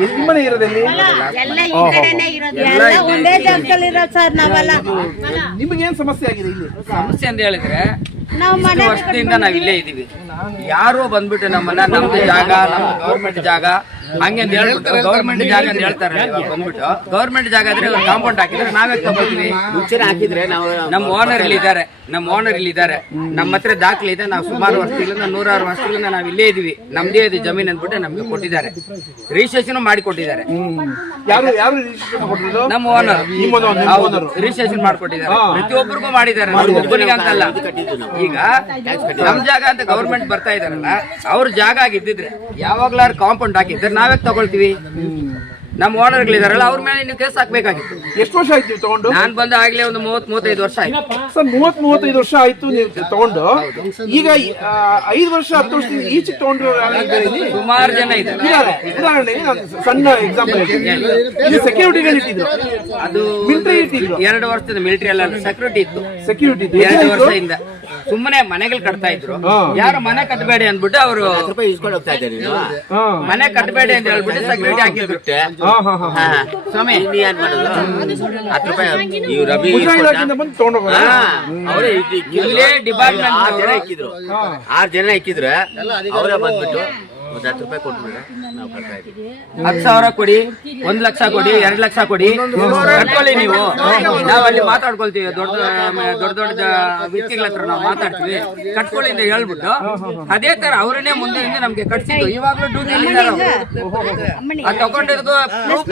ನಿಮ್ಮನೆ ಇರೋದಲ್ಲಿ? ಎಲ್ಲ ಈ ಇರೋದು. ಎಲ್ಲ ಎಲ್ಲ ಒಂದೇ ಜಾಗದಲ್ಲಿ ಇರೋದು ಸರ್ ನಾವೆಲ್ಲ. ನಿಮಗೇನ್ ಸಮಸ್ಯೆ ಆಗಿದೆ ಇಲ್ಲಿ? ಸಮಸ್ಯೆ ಅಂತ ಹೇಳಿದ್ರೆ ಇಷ್ಟು ವರ್ಷದಿಂದ ನಾವ್ ಇಲ್ಲೇ ಇದೀವಿ ಯಾರು ಬಂದ್ಬಿಟ್ಟು ನಮ್ಮನ್ನ ನಮ್ದು ಜಾಗ ನಮ್ದು ಗೌರ್ಮೆಂಟ್ ಜಾಗ ಹಂಗೆ ಅಂತ ಹೇಳ್ಬಿಟ್ಟು ಗೌರ್ಮೆಂಟ್ ಜಾಗ ಅಂತ ಹೇಳ್ತಾರೆ ಬಂದ್ಬಿಟ್ಟು. ಗೌರ್ಮೆಂಟ್ ಜಾಗ ಆದ್ರೆ ಕಾಂಪೌಂಡ್ ಹಾಕಿದ್ರೆ ನಾವೇ ತಗೋತೀವಿ. ಮುಂಚೆ ಹಾಕಿದ್ರೆ ನಾವು ನಮ್ಮ ಓನರ್ ಇಲ್ಲಿ ಇದ್ದಾರೆ ನಮ್ಮ ಓನರ್ ಇಲ್ಲಿ ಇದ್ದಾರೆ. ನಮ್ಮ ಹತ್ರ ದಾಖಲೆ ಇದೆ ನಾವು ಸುಮಾರು ವರ್ಷಗಳಿಂದ ನೂರಾರು ವರ್ಷಗಳಿಂದ ನಾವು ಇಲ್ಲೇ ಇದೀವಿ. ನಮ್ದೇ ಇದು ಜಮೀನ್ ಅಂದ್ಬಿಟ್ಟು ನಮ್ಗೆ ಕೊಟ್ಟಿದ್ದಾರೆ. ರಿಜಿಸ್ಟ್ರೇಷನ್ ಮಾಡಿ ಕೊಟ್ಟಿದ್ದಾರೆ ಯಾರು ಯಾರು ರಿಜಿಸ್ಟ್ರೇಷನ್ ಕೊಟ್ಟಿರೋದು? ನಮ್ಮ ಓನರ್ ನಿಮ್ಮದು ನಿಮ್ಮ ಓನರು ರಿಜಿಸ್ಟ್ರೇಷನ್ ಮಾಡ್ಕೊಟ್ಟಿದ್ದಾರೆ. ಪ್ರತಿಯೊಬ್ಬರಿಗೂ ಮಾಡಿದ್ದಾರೆ. ಒಬ್ಬನಿಗೆ ಅಂತಲ್ಲ ಈಗ ನಮ್ ಜಾಗ ಅಂತ ಗೌರ್ಮೆಂಟ್ ಬರ್ತಾ ಇದಾರಲ್ಲ ಅವ್ರ ಜಾಗ ಆಗಿದ್ದಿದ್ರೆ ಯಾವಾಗ್ಲಾರು ಕಾಂಪೌಂಡ್ ಹಾಕಿದ್ರೆ ನಾವೇ ತಗೊಳ್ತೀವಿ. ನಮ್ಮ ಓನರ್ಗಳಿದಾರಲ್ಲ ಅವ್ರ ಮೇಲೆ ನೀವು ಕೇಸ್ ಹಾಕ್ಬೇಕಾಗಿತ್ತು. ಎಷ್ಟು ವರ್ಷ ಆಯ್ತು ನೀವು ತಗೊಂಡು? ನಾನ್ ಬಂದ ಆಗ್ಲೇ ಒಂದು ಮೂವತ್ ಮೂವತ್ತೈದು ವರ್ಷ ಆಯ್ತು. ಸರ್ ಮೂವತ್ ಮೂವತ್ತೈದು ವರ್ಷ ಆಯ್ತು ನೀವು ತಗೊಂಡು. ಈಗ ಆ, ಐದು ವರ್ಷ ಹತ್ತು ವರ್ಷ ಈಚೆ ತಗೊಂಡ್ರು ಸುಮಾರು ಜನ ಇದ್ದಾರೆ. ಉದಾಹರಣೆ ನಾನು ಸಣ್ಣ ಎಕ್ಸಾಂಪಲ್ ಸೆಕ್ಯೂರಿಟಿ ಇಟ್ಟಿದ್ರು. ಅದು ಮಿಲಿಟರಿ ಇಟ್ಟಿದ್ರು. ಎರಡು ವರ್ಷದ ಮಿಲಿಟರಿ ಅಲ್ಲ ಸೆಕ್ಯೂರಿಟಿ ಇತ್ತು. ಸೆಕ್ಯೂರಿಟಿ ಎರಡು ವರ್ಷದಿಂದ. ಸುಮ್ಮನೆ ಮನೆಗಳು ಕಟ್ತಾ ಇದ್ರು. ಯಾರು ಮನೆ ಕಟ್ಟಬೇಡಿ ಅಂದ್ಬಿಟ್ಟು ಅವರು ರೂಪಾಯಿ ಇಸ್ಕೊಂಡು ಹೋಗ್ತಾ ಇದ್ದಾರೆ ನೀನು ಮನೆ ಕಟ್ಟಬೇಡಿ ಅಂತ ಹೇಳ್ಬಿಟ್ಟು ಸೆಕ್ಯೂರಿಟಿ ಹಾಕಿದ್ರು. ಹಾ ಹಾ ಹಾ. ಹಾ, ಹಾ. ಸ್ವಾಮಿ. ನೀನ್ ಏನ್ ಮಾಡೋದು? ಹತ್ತು ರೂಪಾಯಿ ಇವ್ ರವಿ ಅವರೇ ಇಲ್ಲೇ ಡಿಪಾರ್ಟ್ಮೆಂಟ್ ಆರು ಜನ ಇಕ್ಕಿದ್ರು. ಆರು ಜನ ಇಕ್ಕಿದ್ರೆ ಅವರೇ ಬಂದ್ಬಿಟ್ಟು ಒಂದ್ ಹತ್ತು ರೂಪಾಯಿ ನಾವು ಕಟ್ತಾ ಇದ್ದೀವಿ. ಹತ್ತು ಸಾವಿರ ಕೊಡಿ ಒಂದ್ ಲಕ್ಷ ಕೊಡಿ ಎರಡ್ ಲಕ್ಷ ಕೊಡಿ. ಕಟ್ಕೊಳ್ಳಿ ನೀವು. ನಾವು ಅಲ್ಲಿ ಮಾತಾಡ್ಕೊಳ್ತೀವಿ. ದೊಡ್ಡ ದೊಡ್ಡ ದೊಡ್ಡ ವ್ಯಕ್ತಿಗಳ ಹತ್ರ ನಾವು ಮಾತಾಡ್ತೀವಿ. ಕಟ್ಕೊಳ್ಳಿ ಅಂತ ಹೇಳ್ಬಿಟ್ಟು. ಅದೇ ತರ ಅವರನ್ನೇ ಮುಂದೆ ನಮ್ಗೆ ಕಟ್ಸಿದ್ದು. ಇವಾಗಲೂ ಡ್ಯೂಟಿ ಅದು ತಗೊಂಡಿರೋದು ಪ್ರೂಫ್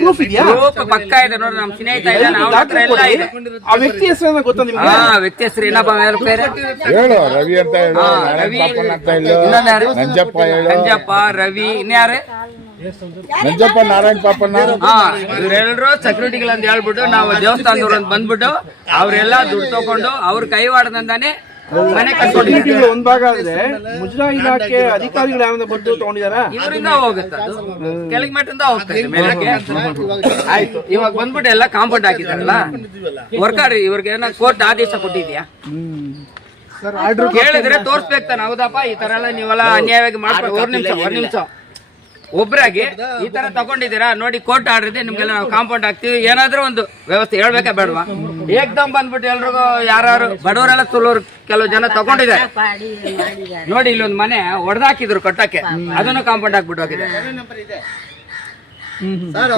ಪ್ರೂಫ್ ಇದೆಯಾ? ಪ್ರೂಫ್ ಪಕ್ಕ ಇದೆ ನೋಡ್ರಿ ನಮ್ ಸ್ನೇಹಿತ ಇದೆ ನಾವು ಹತ್ರ ಎಲ್ಲ ಇದೆ. ಆ ವ್ಯಕ್ತಿ ಹೆಸರು ಗೊತ್ತಾ ನಿಮ್ಗೆ? ಹಾ ವ್ಯಕ್ತಿ ಹೆಸರು ಏನಪ್ಪ ಅವ್ರ ಪೇರು ಹೇಳು ರವಿ ಅಂತ ಹೇಳು ರವಿ ಪಾಪಣ್ಣ ಅಂತ ಹೇಳು ಇನ್ನೊಂದ್ ಯಾರು? ನಂಜಪ್ಪ ಹೇಳು. ನಂಜಪ್ಪ ರವಿ ಇನ್ಯಾರು ನಂಜಪ್ಪ ನಾರಾಯಣ ಪಾಪಣ್ಣ ಹಾ ಇವರೆಲ್ಲರೂ ಸೆಕ್ಯೂರಿಟಿಗಳು ಅಂತ ಹೇಳ್ಬಿಟ್ಟು ನಾವು ದೇವಸ್ಥಾನ ಅಂತ ಬಂದ್ಬಿಟ್ಟು ಅವರೆಲ್ಲ ದುಡ್ಡು ತಗೊಂಡು ಅವ್ರ ಕೈವಾಡದಿಂದಾನೆ ಮನೆ ಕಟ್ಕೊಂಡಿದ್ದಾರೆ. ಸೆಕ್ಯೂರಿಟಿಗಳು ಒಂದ್ ಭಾಗ ಆದ್ರೆ ಮುಜರಾಯಿ ಇಲಾಖೆ ಅಧಿಕಾರಿಗಳು ಯಾರನ್ನ ಬಂದು ತಗೊಂಡಿದಾರಾ ಇವರಿಂದ ಹೋಗುತ್ತೆ ಅದು. ಕೆಳಗೆ ಮಟ್ಟಿಂದ ಹೋಗ್ತಾ ಮೇಲಕ್ಕೆ. ಆಯ್ತು ಇವಾಗ ಬಂದ್ಬಿಟ್ಟು ಎಲ್ಲ ಕಾಂಪೌಂಡ್ ಹಾಕಿದಾರಲ್ಲ ವರ್ಕರ್ ಇವ್ರಿಗೆ ಏನೋ ಕೋರ್ಟ್ ಆದೇಶ ಕೊಟ್ಟಿದ್ಯಾ? ಕೇಳಿದ್ರೆ ತೋರ್ಸ್ಬೇಕು ತಾನೆ. ಹೌದಪ್ಪ? ಈ ತರ ಎಲ್ಲ ನೀವೆಲ್ಲ ಅನ್ಯಾಯವಾಗಿ ಮಾಡ್ಬೇಕು ಒಬ್ಬರಾಗಿ ನಿಮಿಷ ಒಂದ್ ನಿಮಿಷ. ಒಬ್ರಾಗಿ ಈ ತರ ತಗೊಂಡಿದ್ದೀರಾ? ನೋಡಿ ಕೋರ್ಟ್ ಆರ್ಡರ್ ಇದೆ ನಿಮ್ಗೆಲ್ಲ ನಾವು ಕಾಂಪೌಂಡ್ ಹಾಕ್ತಿವಿ. ಏನಾದ್ರೂ ಒಂದು ವ್ಯವಸ್ಥೆ ಹೇಳ್ಬೇಕಾ ಬೇಡವಾ? ಏಕ್ದಮ್ ಬಂದ್ಬಿಟ್ಟು ಎಲ್ರಿಗೂ ಯಾರು ಬಡವರೆಲ್ಲ ತುಳೋರು ಕೆಲವು ಜನ ತಗೊಂಡಿದ್ದಾರೆ. ನೋಡಿ ಇಲ್ಲೊಂದು ಮನೆ ಹೊಡೆದಾಕಿದ್ರು ಕಟ್ಟಕ್ಕೆ. ಅದನ್ನು ಕಾಂಪೌಂಡ್ ಹಾಕ್ಬಿಟ್ಟು ಹೋಗಿದೆ.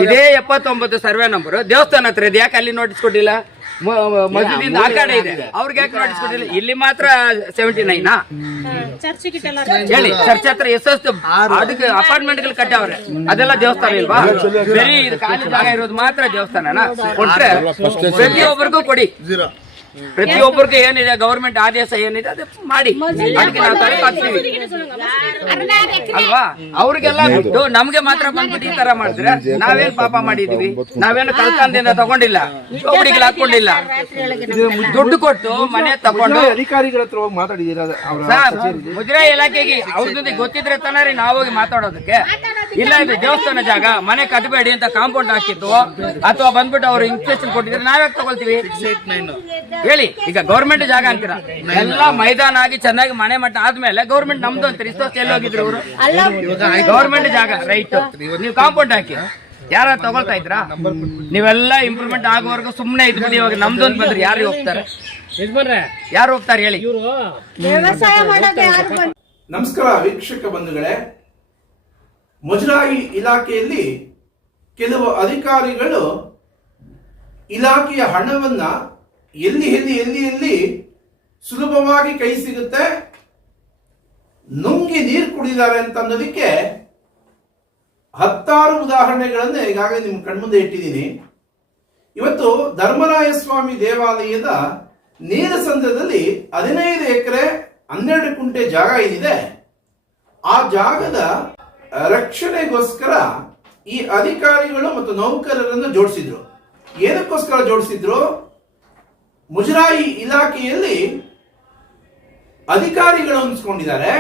ಇದೇ ಎಪ್ಪತ್ತೊಂಬತ್ತು ಸರ್ವೆ ನಂಬರ್. ದೇವಸ್ಥಾನ ಹತ್ರ ಇದೆ. ಯಾಕೆ ಅಲ್ಲಿ ನೋಟಿಸ್ ಕೊಟ್ಟಿಲ್ಲ? ಮಸೂದಿಂದ ಆ ಕಡೆ ಇದೆ. ಅವ್ರಿಗೆ ಯಾಕೆ ನೋಟಿಸ್ ಕೊಟ್ಟಿಲ್ಲ? ಇಲ್ಲಿ ಮಾತ್ರ ಸೆವೆಂಟಿ ನೈನಾ ಚರ್ಚ್ ಹೇಳಿ ಚರ್ಚ್ ಹತ್ರ ಎಷ್ಟೆಷ್ಟು ಅದಕ್ಕೆ ಅಪಾರ್ಟ್ಮೆಂಟ್ಗಳು ಕಟ್ಟವ್ರೆ. ಅದೆಲ್ಲ ದೇವಸ್ಥಾನ ಇಲ್ವಾ? ಬರೀ ಇದು ಖಾಲಿ ಜಾಗ ಇರೋದು ಮಾತ್ರ ದೇವಸ್ಥಾನನ? ಕೊಟ್ರೆ ಪ್ರತಿಯೊಬ್ಬರಿಗೂ ಕೊಡಿ. ಪ್ರತಿಯೊಬ್ಬರಿಗೂ ಏನಿದೆ ಗೌರ್ಮೆಂಟ್ ಆದೇಶ ಏನಿದೆ ಅದು ಮಾಡಿ. ಅದಕ್ಕೆ ನಾವು ತಲೆ ಬಾಗ್ತೀವಿ. ಅಲ್ವಾ? ಅವ್ರಿಗೆಲ್ಲ ಬಿಟ್ಟು ನಮ್ಗೆ ಮಾತ್ರ ಬಂದ್ಬಿಟ್ಟು ಈ ತರ ಮಾಡಿದ್ರೆ ನಾವೇನ್ ಪಾಪ ಮಾಡಿದೀವಿ? ನಾವೇನು ಕಳ್ತನದಿಂದ ತಗೊಂಡಿಲ್ಲ. ಒಬ್ಬರಿಗೆ ಹಾಕೊಂಡಿಲ್ಲ. ದುಡ್ಡು ಕೊಟ್ಟು ಮನೆ ತಗೊಂಡು ಅಧಿಕಾರಿಗಳ ಹತ್ರ ಹೋಗಿ ಮಾತಾಡಿದೀರಾ ಮುಜರಾಯಿ ಇಲಾಖೆಗೆ ಅವ್ರ ಜೊತೆ ಗೊತ್ತಿದ್ರೆ ತಾನೇ ನಾವ್ ಹೋಗಿ ಮಾತಾಡೋದಕ್ಕೆ. ಇಲ್ಲ ಇದು ದೇವಸ್ಥಾನ ಜಾಗ ಮನೆ ಕಟ್ಟಬೇಡಿ ಅಂತ ಕಾಂಪೌಂಡ್ ಹಾಕಿದ್ದು ಅಥವಾ ಬಂದ್ಬಿಟ್ಟು ಅವ್ರು ಇನ್ಸ್ಟ್ರಕ್ಷನ್ ಕೊಟ್ಟಿದ್ರೆ ನಾವ್ಯಾಕೆ ತಗೊಳ್ತೀವಿ? ಹೇಳಿ ಈಗ ಗೌರ್ಮೆಂಟ್ ಜಾಗ ಅಂತೀರಾ? ಎಲ್ಲ ಮೈದಾನ ಆಗಿ ಚೆನ್ನಾಗಿ ಮನೆ ಮಟ್ಟ ಆದ್ಮೇಲೆ ಗೌರ್ಮೆಂಟ್ ನಮ್ದು ಅಂತ ಇಷ್ಟು ವರ್ಷ ಎಲ್ಲಿ ಹೋಗಿದ್ರು ಅವರು ಗೌರ್ಮೆಂಟ್ ಜಾಗ ರೈಟ್ ನೀವು ಕಾಂಪೌಂಡ್ ಹಾಕಿ. ಯಾರ ತಗೊಳ್ತಾ ಇದ್ರಾ? ನೀವೆಲ್ಲ ಇಂಪ್ರೂವ್ಮೆಂಟ್ ಆಗೋವರೆಗೂ ಸುಮ್ಮನೆ ಇದ್ಬಿಟ್ಟು ಇವಾಗ ನಮ್ದು ಅಂತ ಬಂದ್ರೆ ಯಾರು ಹೋಗ್ತಾರೆ? ಯಾರು ಹೋಗ್ತಾರೆ ಹೇಳಿ? ವ್ಯವಸಾಯ ಮಾಡೋಕೆ ಯಾರು ಬಂದು ನಮಸ್ಕಾರ ವೀಕ್ಷಕ ಬಂಧುಗಳೇ. ಮುಜರಾಯಿ ಇಲಾಖೆಯಲ್ಲಿ ಕೆಲವು ಅಧಿಕಾರಿಗಳು ಇಲಾಖೆಯ ಹಣವನ್ನ ಎಲ್ಲಿ ಎಲ್ಲಿ ಎಲ್ಲಿ ಎಲ್ಲಿ ಸುಲಭವಾಗಿ ಕೈ ಸಿಗುತ್ತೆ? ನುಂಗಿ ನೀರು ಕುಡಿದಾರೆ ಅಂತ ಅನ್ನೋದಕ್ಕೆ ಹತ್ತಾರು ಉದಾಹರಣೆಗಳನ್ನು ಈಗಾಗಲೇ ನಿಮ್ಮ ಕಣ್ಮುಂದೆ ಇಟ್ಟಿದ್ದೀನಿ. ಇವತ್ತು ಧರ್ಮರಾಯಸ್ವಾಮಿ ದೇವಾಲಯದ ದೇವಾಲಯದ ನೀರಸಂದ್ರದಲ್ಲಿ ಹದಿನೈದು ಎಕರೆ ಹನ್ನೆರಡು ಕುಂಟೆ ಜಾಗ ಇದೆ ಆ ಜಾಗದ ರಕ್ಷಣೆಗೋಸ್ಕರ ಈ ಅಧಿಕಾರಿಗಳು ಮತ್ತು ನೌಕರರನ್ನು ಜೋಡಿಸಿದ್ರು. ಏನಕ್ಕೋಸ್ಕರ ಜೋಡಿಸಿದ್ರು? ಮುಜರಾಯಿ ಇಲಾಖೆಯಲ್ಲಿ ಅಧಿಕಾರಿಗಳು ಅನ್ಸ್ಕೊಂಡಿದ್ದಾರೆ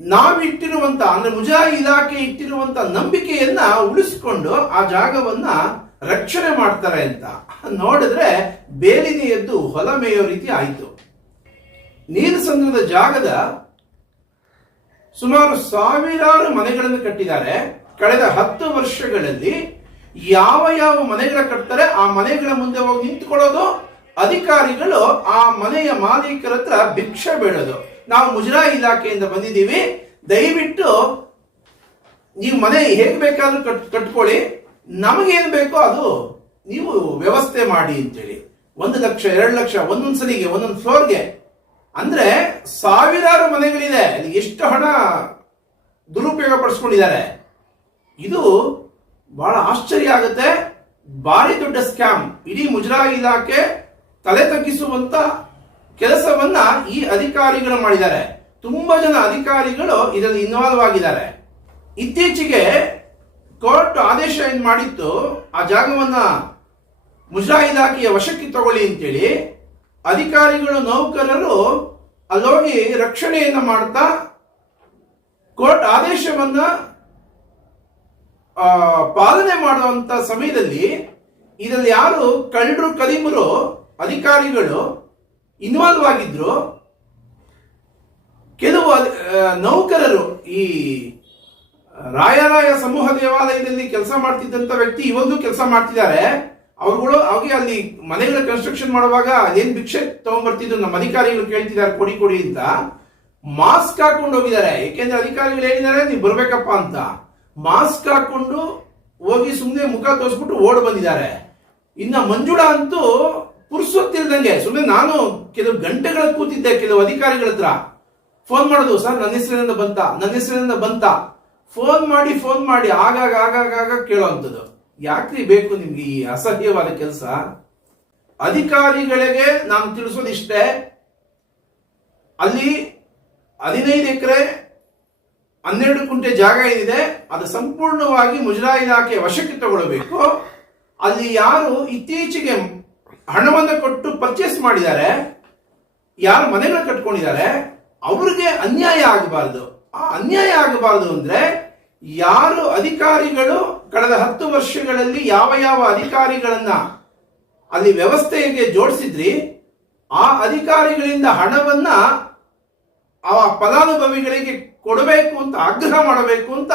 ನಾವಿಟ್ಟಿರುವಂತ, ಅಂದ್ರೆ ಮುಜರಾಯಿ ಇಲಾಖೆ ಇಟ್ಟಿರುವಂತ ನಂಬಿಕೆಯನ್ನ ಉಳಿಸಿಕೊಂಡು ಆ ಜಾಗವನ್ನ ರಕ್ಷಣೆ ಮಾಡ್ತಾರೆ ಅಂತ ನೋಡಿದ್ರೆ ಬೇಲಿನ ಎದ್ದು ಹೊಲ ಮೇಯೋ ರೀತಿ ಆಯಿತು. ನೀರು ಸಂದ್ರದ ಜಾಗದ ಸುಮಾರು ಸಾವಿರಾರು ಮನೆಗಳನ್ನು ಕಟ್ಟಿದ್ದಾರೆ. ಕಳೆದ ಹತ್ತು ವರ್ಷಗಳಲ್ಲಿ ಯಾವ ಯಾವ ಮನೆಗಳ ಕಟ್ತಾರೆ, ಆ ಮನೆಗಳ ಮುಂದೆ ಹೋಗಿ ನಿಂತ್ಕೊಳ್ಳೋದು, ಅಧಿಕಾರಿಗಳು ಆ ಮನೆಯ ಮಾಲೀಕರ ಹತ್ರ ಭಿಕ್ಷೆ ಬೇಡೋದು. ನಾವು ಮುಜರಾಯಿ ಇಲಾಖೆಯಿಂದ ಬಂದಿದ್ದೀವಿ. ದಯವಿಟ್ಟು ನೀವು ಮನೆ ಹೇಗೆ ಬೇಕಾದ್ರೂ ಕಟ್, ಕಟ್ಕೊಳ್ಳಿ. ನಮಗೇನು ಬೇಕೋ ಅದು ನೀವು ವ್ಯವಸ್ಥೆ ಮಾಡಿ ಅಂತೇಳಿ. ಒಂದು ಲಕ್ಷ, ಎರಡು ಲಕ್ಷ, ಒಂದೊಂದು ಸಲಿಗೆ, ಒಂದೊಂದು ಫ್ಲೋರ್ಗೆ. ಅಂದ್ರೆ ಸಾವಿರಾರು ಮನೆಗಳಿದೆ. ಎಷ್ಟು ಹಣ ದುರುಪಯೋಗ ಪಡಿಸ್ಕೊಂಡಿದ್ದಾರೆ ಇದು ಬಹಳ ಆಶ್ಚರ್ಯ ಆಗುತ್ತೆ. ಭಾರಿ ದೊಡ್ಡ ಸ್ಕ್ಯಾಮ್. ಇಡೀ ಮುಜರಾಯಿ ಇಲಾಖೆ ತಲೆ ತಗ್ಗಿಸುವಂತ ಕೆಲಸವನ್ನ ಈ ಅಧಿಕಾರಿಗಳು ಮಾಡಿದ್ದಾರೆ. ತುಂಬಾ ಜನ ಅಧಿಕಾರಿಗಳು ಇದರಲ್ಲಿ ಇನ್ವಾಲ್ವ್ ಆಗಿದ್ದಾರೆ. ಇತ್ತೀಚೆಗೆ ಕೋರ್ಟ್ ಆದೇಶ ಏನ್ ಮಾಡಿತ್ತು? ಆ ಜಾಗವನ್ನ ಮುಜರಾ ಇಲಾಖೆಯ ವಶಕ್ಕೆ ತಗೊಳ್ಳಿ ಅಂತೇಳಿ ಅಧಿಕಾರಿಗಳು, ನೌಕರರು ಅಲ್ಲೋಗಿ ರಕ್ಷಣೆಯನ್ನ ಮಾಡ್ತಾ ಕೋರ್ಟ್ ಆದೇಶವನ್ನ ಪಾಲನೆ ಮಾಡುವಂತ ಸಮಯದಲ್ಲಿ ಇದರಲ್ಲಿ ಯಾರು ಕಳ್ಳರು ಕಲಿಮರು ಅಧಿಕಾರಿಗಳು ಇನ್ವಾಲ್ವ್ ಆಗಿದ್ರು, ಕೆಲವು ನೌಕರರು ಈ ರಾಯರಾಯ ಸಮೂಹ ದೇವಾಲಯದಲ್ಲಿ ಕೆಲಸ ಮಾಡ್ತಿದ್ದಂತ ವ್ಯಕ್ತಿ ಇವಾಗಲೂ ಕೆಲಸ ಮಾಡ್ತಿದ್ದಾರೆ. ಅವ್ರುಗಳು ಅವ್ರಿಗೆ ಅಲ್ಲಿ ಮನೆಗಳ ಕನ್ಸ್ಟ್ರಕ್ಷನ್ ಮಾಡುವಾಗ ಅದೇನ್ ಭಿಕ್ಷೆ ತಗೊಂಡ್ಬರ್ತಿದ್ರು ನಮ್ಮ ಅಧಿಕಾರಿಗಳು ಕೇಳ್ತಿದ್ದಾರೆ, ಕೊಡಿ ಕೊಡಿ ಅಂತ. ಮಾಸ್ಕ್ ಹಾಕೊಂಡು ಹೋಗಿದ್ದಾರೆ. ಏಕೆಂದ್ರೆ ಅಧಿಕಾರಿಗಳು ಹೇಳಿದ್ದಾರೆ, ನೀವು ಬರ್ಬೇಕಪ್ಪ ಅಂತ. ಮಾಸ್ಕ್ ಹಾಕೊಂಡು ಹೋಗಿ ಸುಮ್ಮನೆ ಮುಖ ತೋರಿಸ್ಬಿಟ್ಟು ಓಡ್ ಬಂದಿದ್ದಾರೆ. ಇನ್ನ ಮಂಜುಳಾ ಅಂತೂ ಪುರ್ಸೊತ್ತಿಲ್ದಂಗೆ ಸುಮ್ಮನೆ ನಾನು ಕೆಲವು ಗಂಟೆಗಳ ಕೂತಿದ್ದೆ, ಕೆಲವು ಅಧಿಕಾರಿಗಳ ಹತ್ರ. ಫೋನ್ ಮಾಡೋದು, ಸರ್, ನನ್ನ ಹೆಸರಿನಿಂದ ಬಂತ, ನನ್ನ ಹೆಸರಿನಿಂದ ಬಂತ. ಫೋನ್ ಮಾಡಿ ಫೋನ್ ಮಾಡಿ, ಆಗಾಗ ಆಗಾಗ ಆಗಾಗ ಕೇಳೋವಂಥದ್ದು ಯಾಕ್ರಿ ಬೇಕು ನಿಮ್ಗೆ ಈ ಅಸಹ್ಯವಾದ ಕೆಲಸ? ಅಧಿಕಾರಿಗಳಿಗೆ ನಾನು ತಿಳಿಸೋದಿಷ್ಟೇ. ಅಲ್ಲಿ ಹದಿನೈದು ಎಕರೆ ಹನ್ನೆರಡು ಕುಂಟೆ ಜಾಗ ಏನಿದೆ ಅದು ಸಂಪೂರ್ಣವಾಗಿ ಮುಜರಾ ಇಲಾಖೆ ವಶಕ್ಕೆ ತಗೊಳ್ಬೇಕು. ಅಲ್ಲಿ ಯಾರು ಇತ್ತೀಚೆಗೆ ಹಣವನ್ನು ಕೊಟ್ಟು ಪರ್ಚೇಸ್ ಮಾಡಿದ್ದಾರೆ, ಯಾರು ಮನೆಗಳು ಕಟ್ಕೊಂಡಿದ್ದಾರೆ, ಅವ್ರಿಗೆ ಅನ್ಯಾಯ ಆಗಬಾರದು. ಆ ಅನ್ಯಾಯ ಆಗಬಾರದು ಅಂದ್ರೆ ಯಾರು ಅಧಿಕಾರಿಗಳು ಕಳೆದ ಹತ್ತು ವರ್ಷಗಳಲ್ಲಿ ಯಾವ ಯಾವ ಅಧಿಕಾರಿಗಳನ್ನ ಅಲ್ಲಿ ವ್ಯವಸ್ಥೆಗೆ ಜೋಡಿಸಿದ್ರಿ, ಆ ಅಧಿಕಾರಿಗಳಿಂದ ಹಣವನ್ನ ಆ ಫಲಾನುಭವಿಗಳಿಗೆ ಕೊಡಬೇಕು ಅಂತ ಆಗ್ರಹ ಮಾಡಬೇಕು ಅಂತ